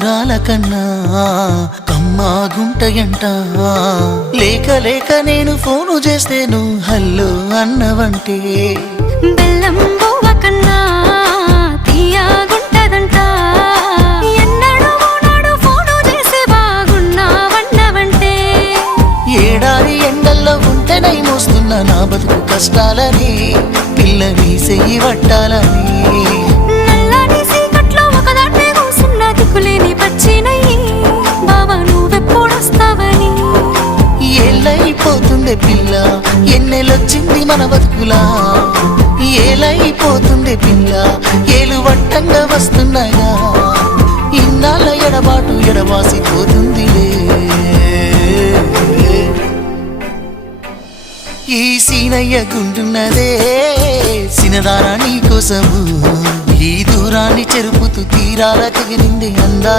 మధురాల కన్నా కమ్మా గుంటయంట లేక లేక నేను ఫోను చేస్తే నువ్వు హల్లో అన్నవంటే బెల్లం బువ్వ కన్నా తీయగుంటదంట ఎన్నడూ నాడు ఫోను చేసే బాగున్నావన్నవంటే ఏడాది ఎండల్లో ఉంటేనై మోస్తున్న నా బతుకు కష్టాలని పిల్లని చెయ్యి పట్టాలని నల్లని సీకట్లో ఒకదాన్నే కూసున్న దిక్కులేని పచ్చినయ్యి బావ నువ్వెప్పుడొస్తావని ఏళ్ళైపోతుండే పిల్ల ఎన్నెలొచ్చింది మన బతుకులా ఏలైపోతుండే పిల్ల ఏలు వట్టంగా వస్తున్నాగా ఇన్నాళ్ళ ఎడబాటు ఎడవాసిపోతుందిలే ఈ సీనయ్య గుంటున్నదే సినదారా నీ కోసము ఈ దూరాన్ని చెరుపుతూ తీరాల తెగిరింది అందా